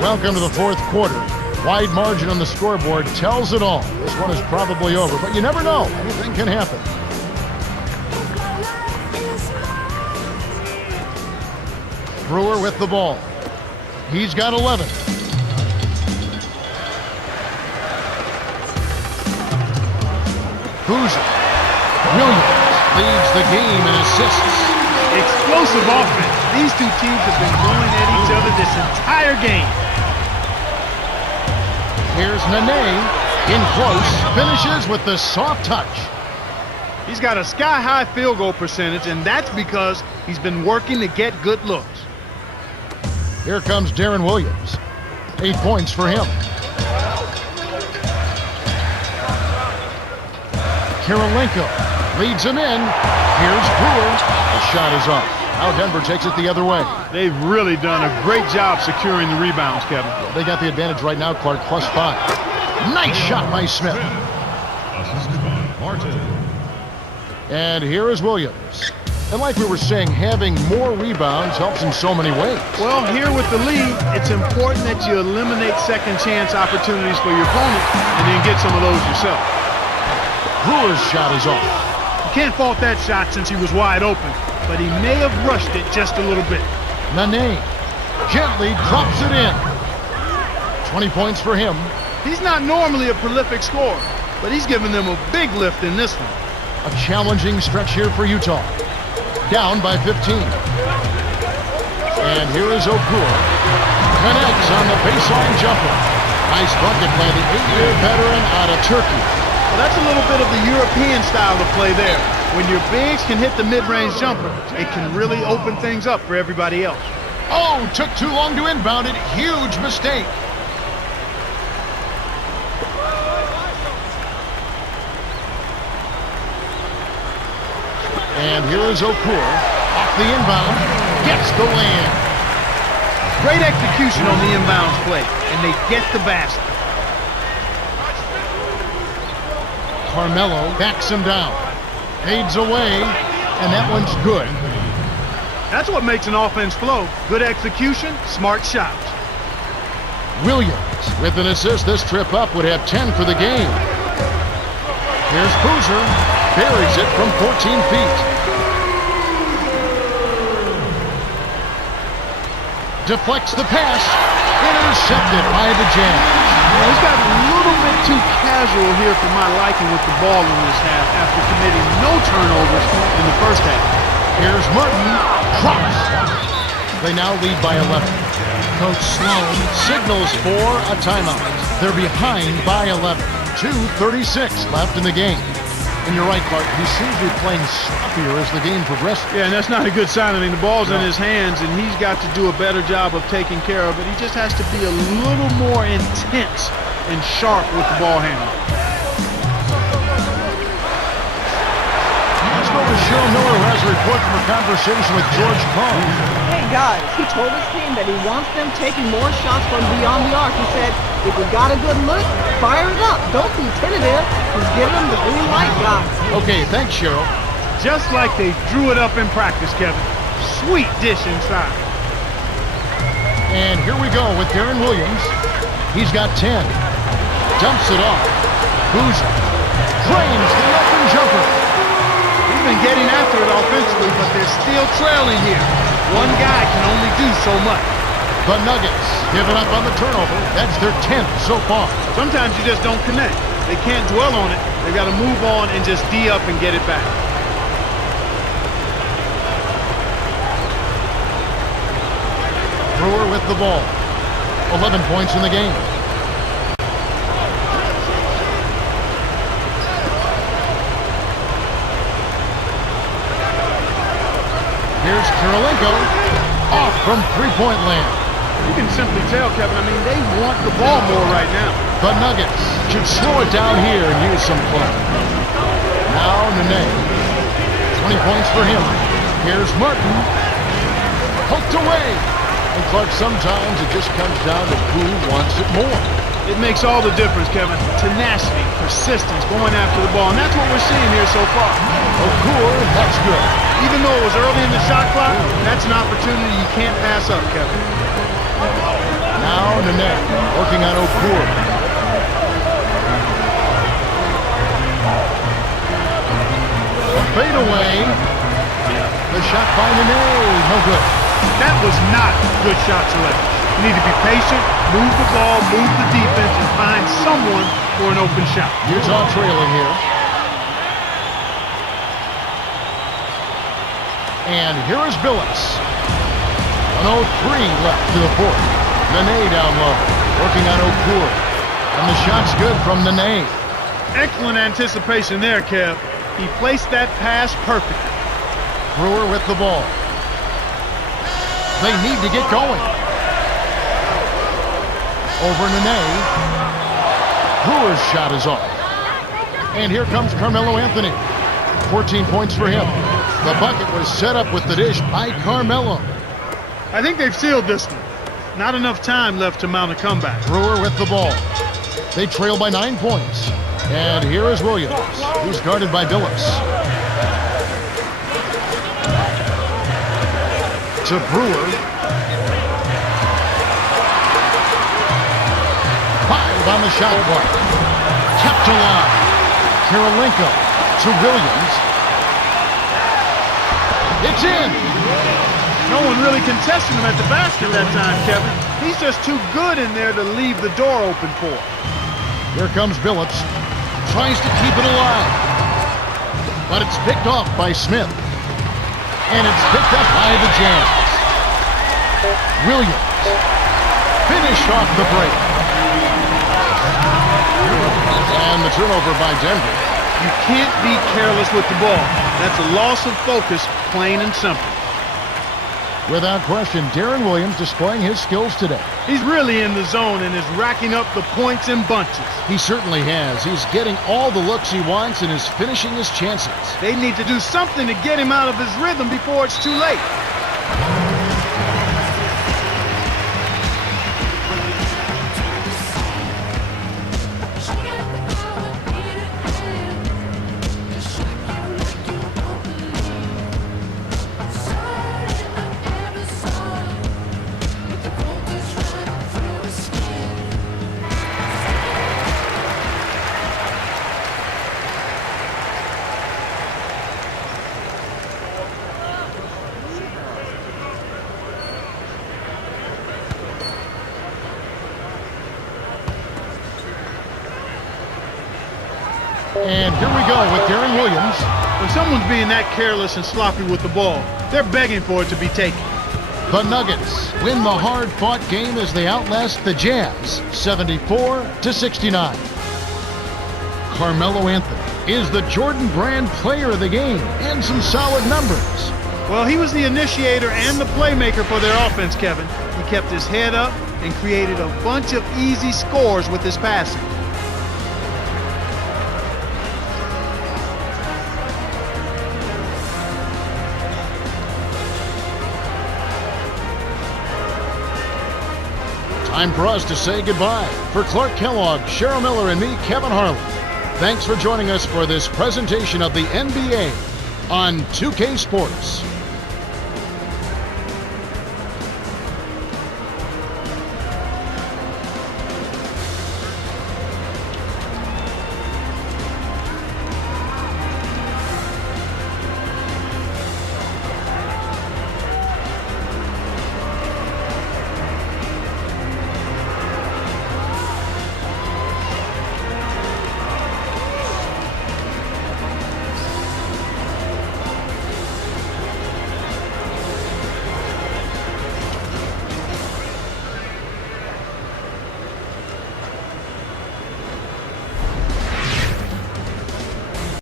Welcome to the fourth quarter. Wide margin on the scoreboard tells it all. This one is probably over, but you never know. Anything can happen. Brewer with the ball. He's got 11. Boozer. Williams leads the game in assists. Explosive offense. These two teams have been going at each other this entire game. Here's Nene. In close. Finishes with the soft touch. He's got a sky-high field goal percentage, and that's because he's been working to get good looks. Here comes Darren Williams. 8 points for him. Kirilenko leads him in. Here's Brewer. The shot is off. Now Denver takes it the other way. They've really done a great job securing the rebounds, Kevin. They got the advantage right now, Clark, +5. Nice shot by Smith. And here is Williams. And like we were saying, having more rebounds helps in so many ways. Well, here with the lead, it's important that you eliminate second chance opportunities for your opponent and then get some of those yourself. Brewer's shot is off. You can't fault that shot since he was wide open, but he may have rushed it just a little bit. Nene gently drops it in. 20 points for him. He's not normally a prolific scorer, but he's given them a big lift in this one. A challenging stretch here for Utah. Down by 15. And here is Okur. Connects on the baseline jumper. Nice bucket by the 8-year veteran out of Turkey. Well, that's a little bit of the European style of play there. When your bigs can hit the mid-range jumper, it can really open things up for everybody else. Oh, took too long to inbound it. Huge mistake. And here is Okur. Off the inbound. Gets the lay-in. Great execution on the inbounds play, and they get the basket. Carmelo backs him down. Fades away, and that one's good. That's what makes an offense flow. Good execution, smart shots. Williams with an assist this trip up would have 10 for the game. Here's Boozer. Buries it from 14 feet. Deflects the pass. Intercepted by the Jazz. He's got a little bit too casual here for my liking with the ball in this half after committing no turnovers in the first half. Here's Martin. Drops. They now lead by 11. Coach Sloan signals for a timeout. They're behind by 11. 2:36 left in the game. And you're right, Clark. He seems to be playing sloppier as the game progresses. Yeah, and that's not a good sign. I mean, the ball's in his hands, and he's got to do a better job of taking care of it. He just has to be a little more intense and sharp with the ball handling. Let's go to Cheryl Miller, who has a report from a conversation with George Carl. Hey, guys, he told his team that he wants them taking more shots from beyond the arc. He said, if we got a good look, fire it up. Don't be tentative. He's giving them the green light, guys. Okay, thanks, Cheryl. Just like they drew it up in practice, Kevin. Sweet dish inside. And here we go with Darren Williams. He's got 10. Dumps it off. Boozer drains the open jumper. He's been getting after it offensively, but they're still trailing here. One guy can only do so much. The Nuggets giving up on the turnover. That's their 10th so far. Sometimes you just don't connect. They can't dwell on it. They got to move on and just D up and get it back. Brewer with the ball. 11 points in the game. Here's Kirilenko. Off from three-point land. You can simply tell, Kevin, I mean, they want the ball more right now. The Nuggets should slow it down here and use some play. Now Nene. 20 points for him. Here's Martin. Poked away. And Clark, sometimes it just comes down to who wants it more. It makes all the difference, Kevin. Tenacity, persistence, going after the ball, and that's what we're seeing here so far. Okur, that's good. Even though it was early in the shot clock, that's an opportunity you can't pass up, Kevin. Now Nene working on Okur. Fade away. The shot by Nene, no good. That was not good shot selection. You need to be patient, move the ball, move the defense, and find someone for an open shot. Utah trailing here. And here is Billups. 1:03 left to the fourth. Nene down low, working on Okur. And the shot's good from Nene. Excellent anticipation there, Kev. He placed that pass perfectly. Brewer with the ball. They need to get going. Over Nene. Brewer's shot is off. And here comes Carmelo Anthony. 14 points for him. The bucket was set up with the dish by Carmelo. I think they've sealed this one. Not enough time left to mount a comeback. Brewer with the ball. They trail by 9 points. And here is Williams, who's guarded by Billups. To Brewer. 5 on the shot clock. Kept alive. Kirilenko to Williams. It's in. No one really contested him at the basket that time, Kevin. He's just too good in there to leave the door open for. Here comes Billups. Tries to keep it alive. But it's picked off by Smith. And it's picked up by the Jazz. Williams. Finished off the break. And the turnover by Denver. You can't be careless with the ball. That's a loss of focus, plain and simple. Without question, Deron Williams displaying his skills today. He's really in the zone and is racking up the points in bunches. He certainly has. He's getting all the looks he wants and is finishing his chances. They need to do something to get him out of his rhythm before it's too late. And here we go with Deron Williams. When someone's being that careless and sloppy with the ball, they're begging for it to be taken. The Nuggets win the hard-fought game as they outlast the Jazz, 74-69. Carmelo Anthony is the Jordan Brand player of the game, and some solid numbers. Well, he was the initiator and the playmaker for their offense, Kevin. He kept his head up and created a bunch of easy scores with his passing. Time for us to say goodbye. For Clark Kellogg, Cheryl Miller, and me, Kevin Harlan, thanks for joining us for this presentation of the NBA on 2K Sports.